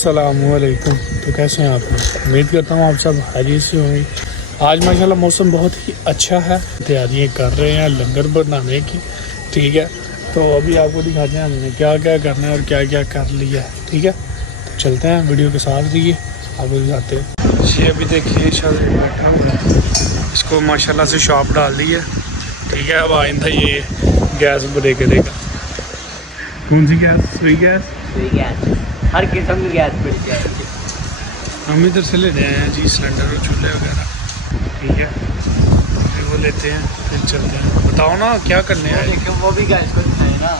अस्सलामुअलैकुम। तो कैसे हैं आप लोग? उम्मीद करता हूँ आप सब हाजिर से होंगे। आज माशाल्लाह मौसम बहुत ही अच्छा है। तैयारियाँ कर रहे हैं लंगर बनाने की, ठीक है। तो अभी आपको दिखाते हैं हमने क्या क्या करना है और क्या क्या कर लिया है, ठीक है। तो चलते हैं वीडियो के साथ, दिए आपको दिखाते हैं। ये अभी देखिए शॉप बैठा हुआ है, इसको माशाल्लाह से शॉप डाल दी है, ठीक है। अब आइंदा ये गैस ब्रेक करेगा। कौन सी गैस? सुई गैस? सुई गैस, हर किस्म की गैस मिल जाएगी। हम इधर से ले रहे हैं जी सिलेंडर और चूल्हे वगैरह, ठीक है। फिर वो लेते हैं, फिर चलते हैं। बताओ ना क्या करने आए? वो भी गैस को दिखाए ना।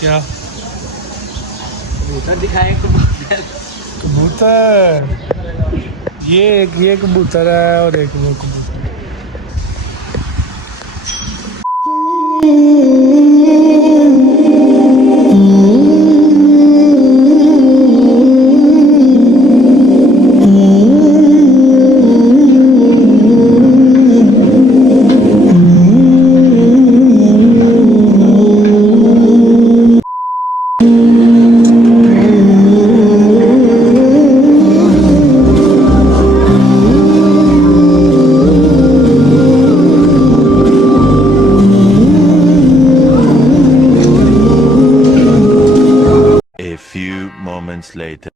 क्या कबूतर दिखाएं? कबूतर? ये कबूतर है और एक वो कबूतर। A few moments later.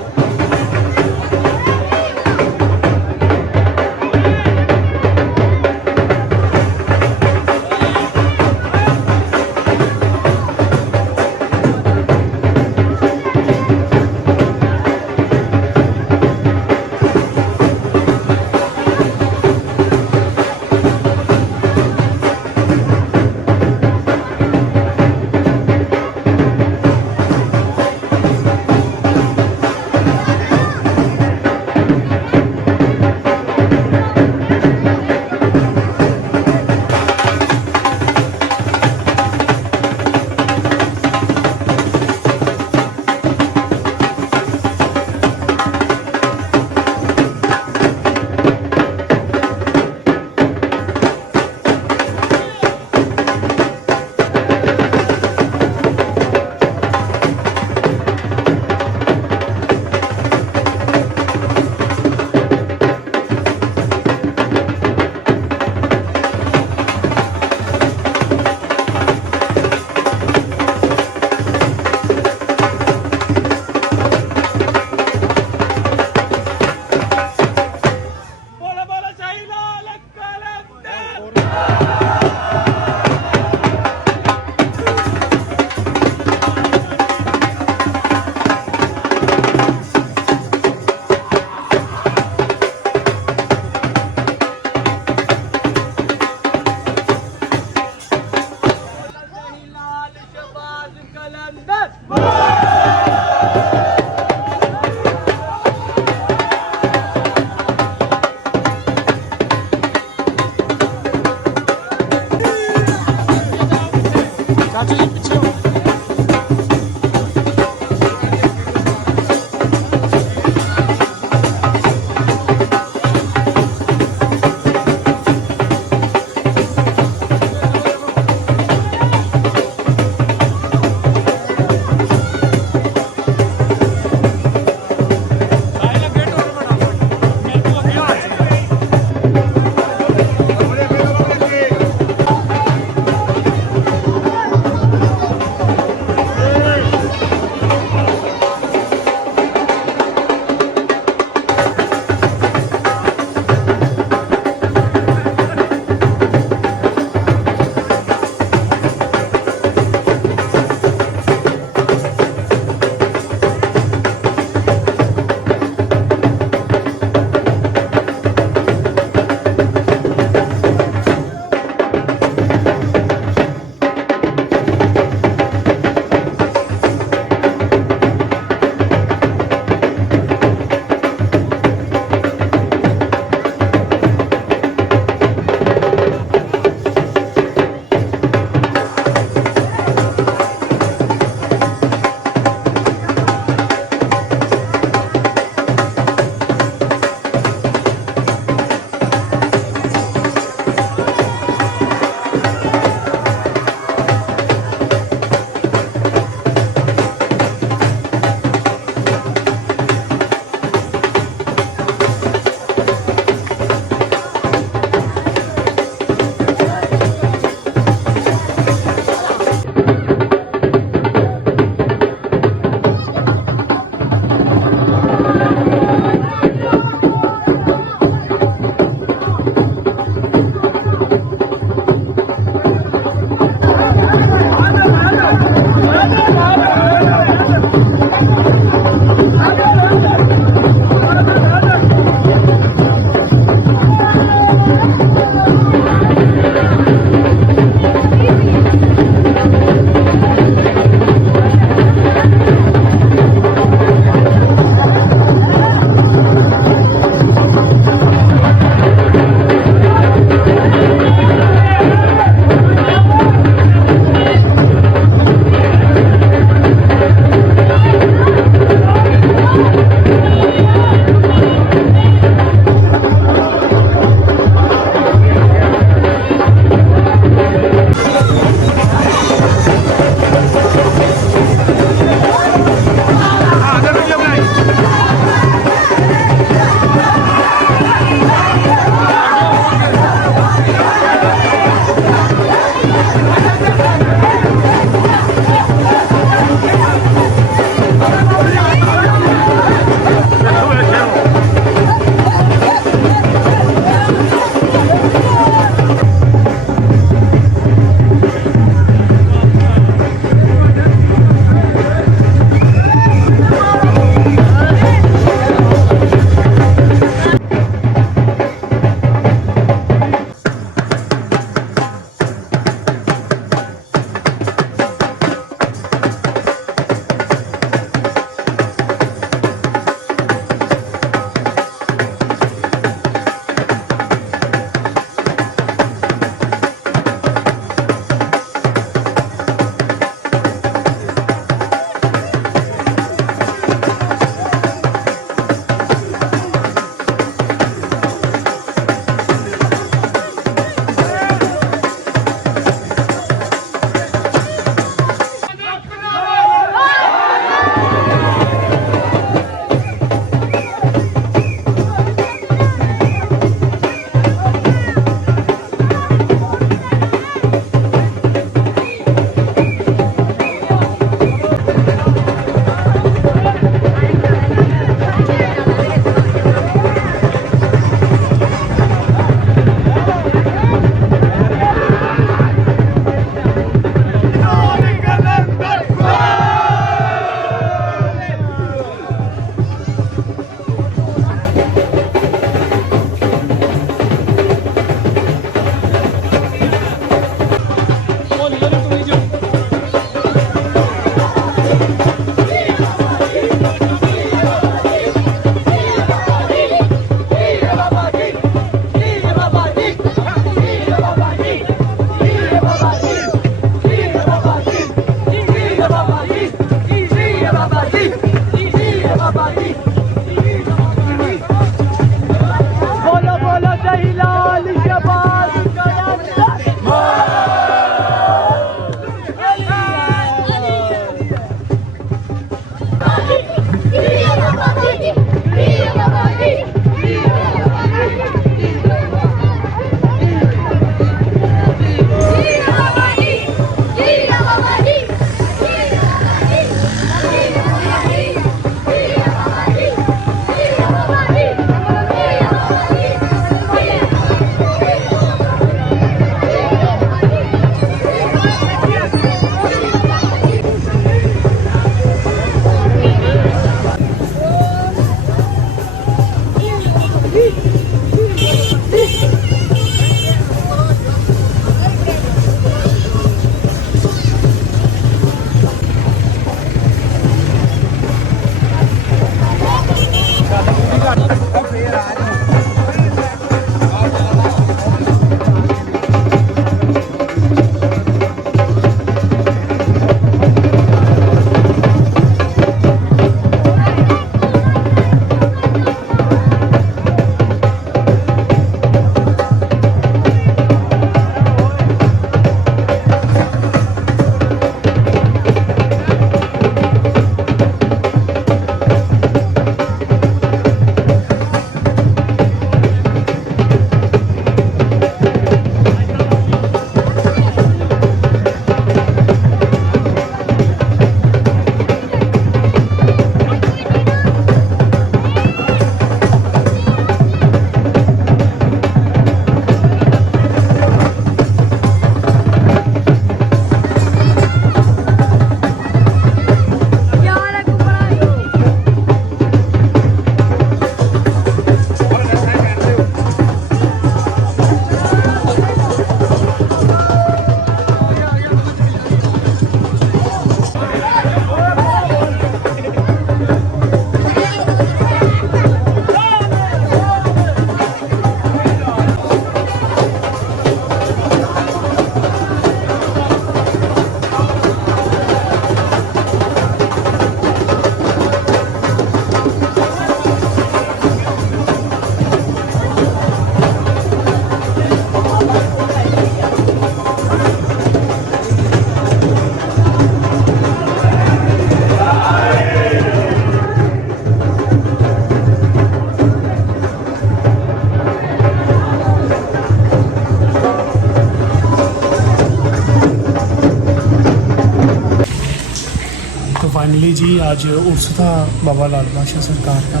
Finally जी आज उर्स था बाबा लाल बादशाह सरकार का,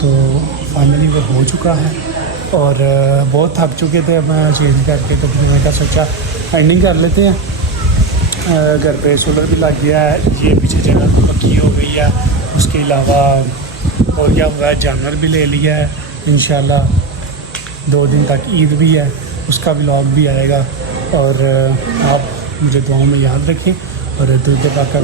तो फाइनली वो हो चुका है और बहुत थक चुके थे। मैं चेंज करके तो फिर मैंने कहा सोचा एंडिंग कर लेते हैं। घर पे सोलर भी लग गया है, ये पीछे जगह तो पक्की हो गई है। उसके अलावा और क्या हुआ है, जानवर भी ले लिया है। इंशाल्लाह 2 दिन तक ईद भी है, उसका व्लॉग भी आएगा। और आप मुझे दुआओं में याद रखें और दुरूद पाक का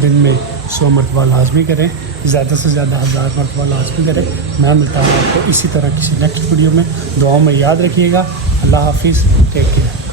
दिन में 100 मरतबा लाजमी करें, ज़्यादा से ज़्यादा 1000 मरतबा लाजमी करें। मैं मिलता हूँ आपको इसी तरह किसी नेक्स्ट वीडियो में। दुआओं में याद रखिएगा। अल्लाह हाफिज़, टेक केयर।